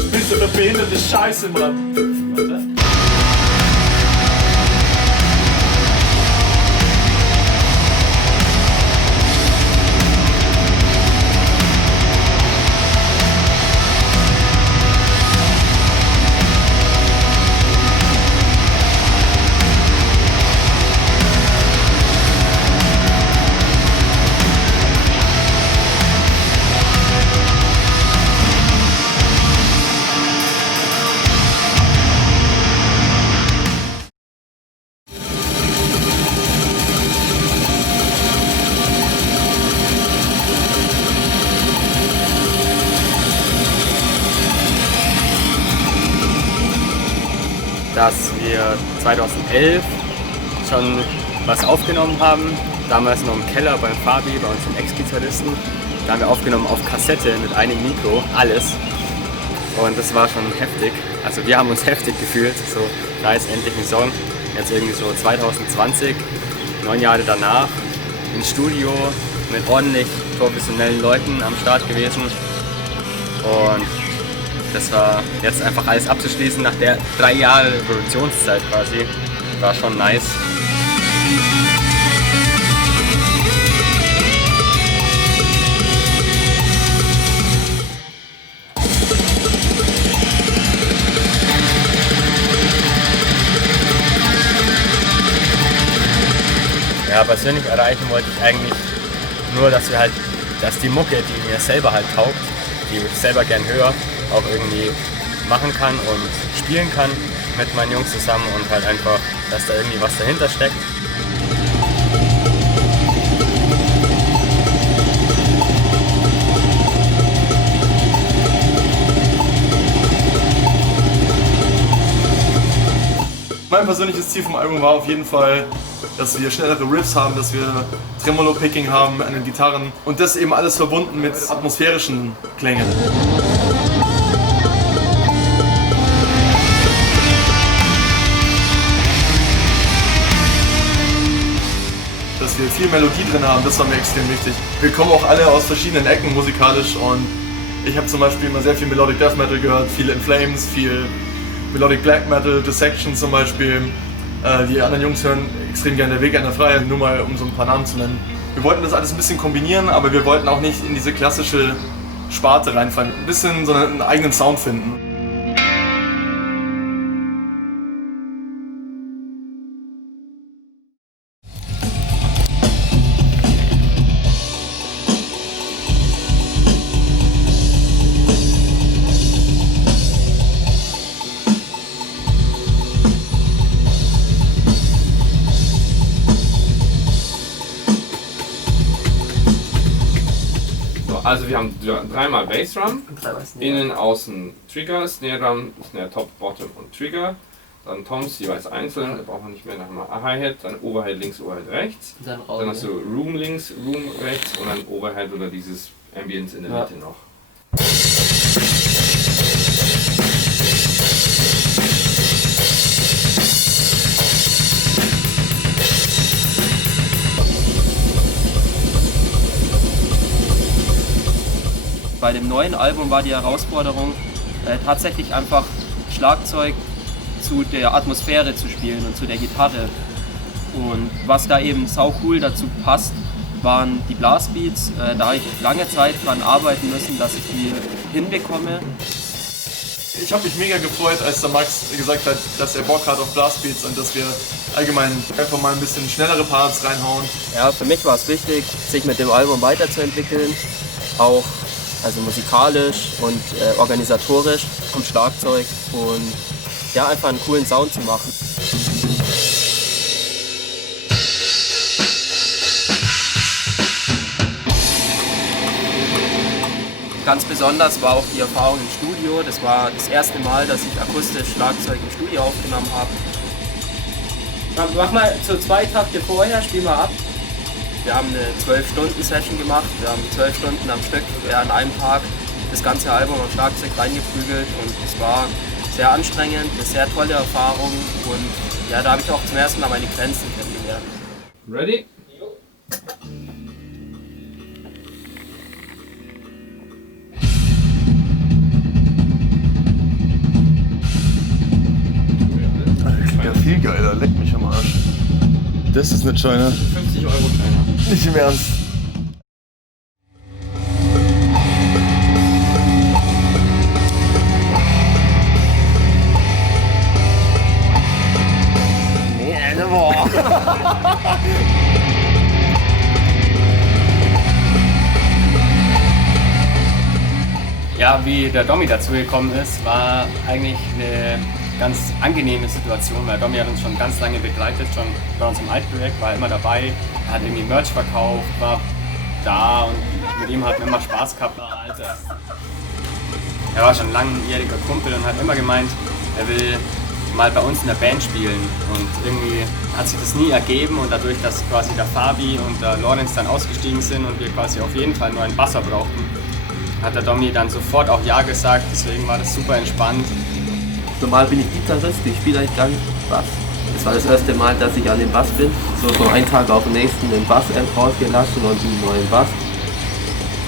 Spielst du eine behinderte Scheiße, Mann? Warte. Dass wir 2011 schon was aufgenommen haben, damals noch im Keller beim Fabi, bei unserem Ex-Gitarristen. Da haben wir aufgenommen auf Kassette mit einem Mikro, alles. Und das war schon heftig. Also wir haben uns heftig gefühlt, so da ist endlich ein Song. Jetzt irgendwie so 2020, 9 Jahre danach, im Studio mit ordentlich professionellen Leuten am Start gewesen. Und das war jetzt einfach alles abzuschließen nach der 3 Jahre Produktionszeit quasi. War schon nice. Ja, persönlich erreichen wollte ich eigentlich nur, dass die Mucke, die mir selber halt taugt, die ich selber gern höre, auch irgendwie machen kann und spielen kann mit meinen Jungs zusammen und halt einfach, dass da irgendwie was dahinter steckt. Mein persönliches Ziel vom Album war auf jeden Fall, dass wir schnellere Riffs haben, dass wir Tremolo-Picking haben an den Gitarren und das eben alles verbunden mit atmosphärischen Klängen. Dass wir viel Melodie drin haben, das war mir extrem wichtig. Wir kommen auch alle aus verschiedenen Ecken musikalisch und ich habe zum Beispiel immer sehr viel Melodic Death Metal gehört, viel In Flames, viel Melodic Black Metal, Dissection zum Beispiel. Die anderen Jungs hören extrem gerne Der Weg an der Freiheit, nur mal um so ein paar Namen zu nennen. Wir wollten das alles ein bisschen kombinieren, aber wir wollten auch nicht in diese klassische Sparte reinfallen. Ein bisschen, sondern einen eigenen Sound finden. Also wir haben 3-mal Bassdrum, innen, außen Trigger, Snare Drum, Snare Top, Bottom und Trigger. Dann Toms jeweils einzeln, da brauchen wir nicht mehr nochmal Hi-Hat, dann Overhead links, Overhead rechts. Dann hast du Room links, Room rechts und dann Overhead oder dieses Ambience in der Mitte noch. Bei dem neuen Album war die Herausforderung, tatsächlich einfach Schlagzeug zu der Atmosphäre zu spielen und zu der Gitarre. Und was da eben sau cool dazu passt, waren die Blastbeats. Da habe ich lange Zeit dran arbeiten müssen, dass ich die hinbekomme. Ich habe mich mega gefreut, als der Max gesagt hat, dass er Bock hat auf Blastbeats und dass wir allgemein einfach mal ein bisschen schnellere Parts reinhauen. Ja, für mich war es wichtig, sich mit dem Album weiterzuentwickeln, auch also musikalisch und organisatorisch am Schlagzeug und ja, einfach einen coolen Sound zu machen. Ganz besonders war auch die Erfahrung im Studio. Das war das erste Mal, dass ich akustisch Schlagzeug im Studio aufgenommen habe. Mach mal so 2 Takte vorher, spiel mal ab. Wir haben eine 12-Stunden-Session gemacht. Wir haben 12 Stunden am Stück an einem Tag das ganze Album am Schlagzeug reingeprügelt und es war sehr anstrengend, eine sehr tolle Erfahrung und ja, da habe ich auch zum ersten Mal meine Grenzen kennengelernt. Ready? Ja, viel geiler, leck mich am Arsch. Das ist eine Scheune. 50 Euro kleiner. Nicht im Ernst. Ja, wie der Domi dazu gekommen ist, war eigentlich eine ganz angenehme Situation, weil Domi hat uns schon ganz lange begleitet, schon bei uns im Altprojekt, war immer dabei, hat irgendwie Merch verkauft, war da und mit ihm hat man immer Spaß gehabt. Alter. Er war schon ein langjähriger Kumpel und hat immer gemeint, er will mal bei uns in der Band spielen und irgendwie hat sich das nie ergeben und dadurch, dass quasi der Fabi und der Lorenz dann ausgestiegen sind und wir quasi auf jeden Fall nur einen Basser brauchten, hat der Domi dann sofort auch Ja gesagt, deswegen war das super entspannt. Normal bin ich Gitarrist, ich spiele eigentlich gar nicht Bass. Das war das erste Mal, dass ich an den Bass bin. So von einem Tag auf den nächsten den Bass-Amp rausgelassen und einen neuen Bass.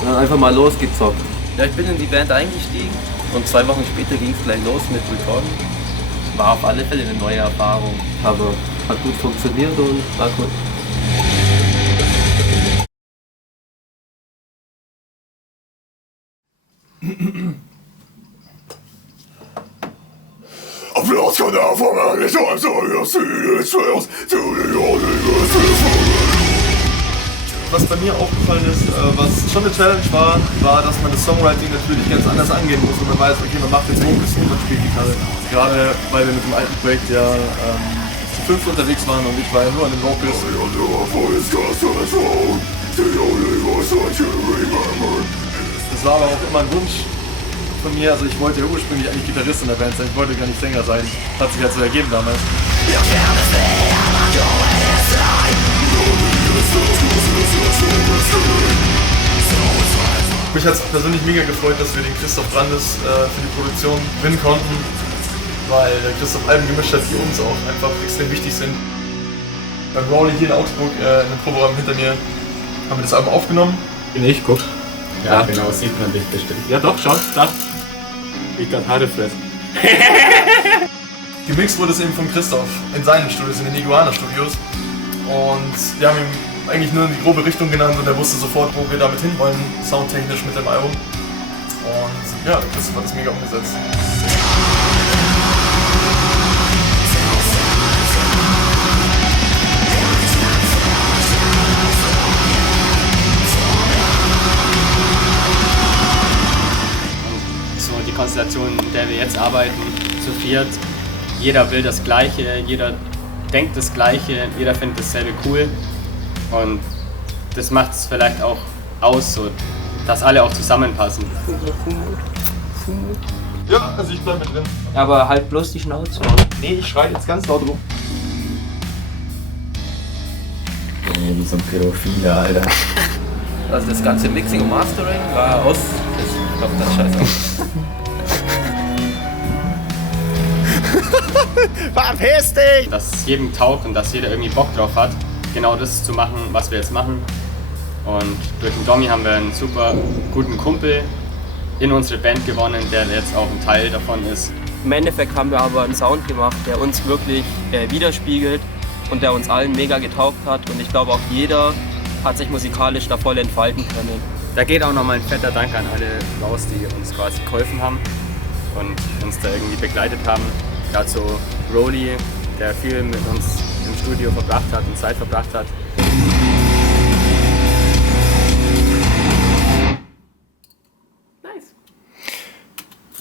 Und dann einfach mal losgezockt. Ja, ich bin in die Band eingestiegen und 2 Wochen später ging es gleich los mit Recorden. War auf alle Fälle eine neue Erfahrung, aber hat gut funktioniert und war gut. Was bei mir aufgefallen ist, was schon eine Challenge war, dass man das Songwriting natürlich ganz anders angehen muss und man weiß, okay, man macht jetzt Vocals und man spielt Gitarre. Gerade weil wir mit dem alten Projekt ja zu 5 unterwegs waren und ich war ja nur an den Vocals. Das war aber auch immer ein Wunsch von mir, also ich wollte ja ursprünglich eigentlich Gitarrist in der Band sein, ich wollte gar nicht Sänger sein. Hat sich halt so ergeben damals. Mich hat es persönlich mega gefreut, dass wir den Christoph Brandes für die Produktion gewinnen konnten, weil der Christoph Alben gemischt hat, die uns auch einfach extrem wichtig sind. Beim Rowley hier in Augsburg, in dem Proberaum hinter mir, haben wir das Album aufgenommen. Bin ich, guck. Ja, genau, sieht man dich bestimmt. Ja doch, schau, da. Ich grad harte Fresse. Gemixt wurde es eben von Christoph in seinen Studios, in den Iguana Studios. Und wir haben ihm eigentlich nur in die grobe Richtung genannt und er wusste sofort, wo wir damit hinwollen, soundtechnisch mit dem Album. Und ja, der Christoph hat das mega umgesetzt. So die Konstellation, in der wir jetzt arbeiten, zu viert, jeder will das Gleiche, jeder denkt das Gleiche, jeder findet dasselbe cool und das macht es vielleicht auch aus, so, dass alle auch zusammenpassen. Ja, also ich bleib mit drin. Aber halt bloß die Schnauze. Nee, ich schrei jetzt ganz laut rum. Wie so ein Pädophiler, Alter. Also das ganze Mixing und Mastering war aus. Ich glaube, das ist scheiße aus. Verpiss dich! Dass es jedem taugt und dass jeder irgendwie Bock drauf hat, genau das zu machen, was wir jetzt machen. Und durch den Domi haben wir einen super guten Kumpel in unsere Band gewonnen, der jetzt auch ein Teil davon ist. Im Endeffekt haben wir aber einen Sound gemacht, der uns wirklich widerspiegelt und der uns allen mega getaugt hat. Und ich glaube auch jeder hat sich musikalisch da voll entfalten können. Da geht auch nochmal ein fetter Dank an alle raus, die uns quasi geholfen haben und uns da irgendwie begleitet haben. Gerade so Rowley, der viel mit uns im Studio verbracht hat und Zeit verbracht hat.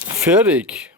Fertig.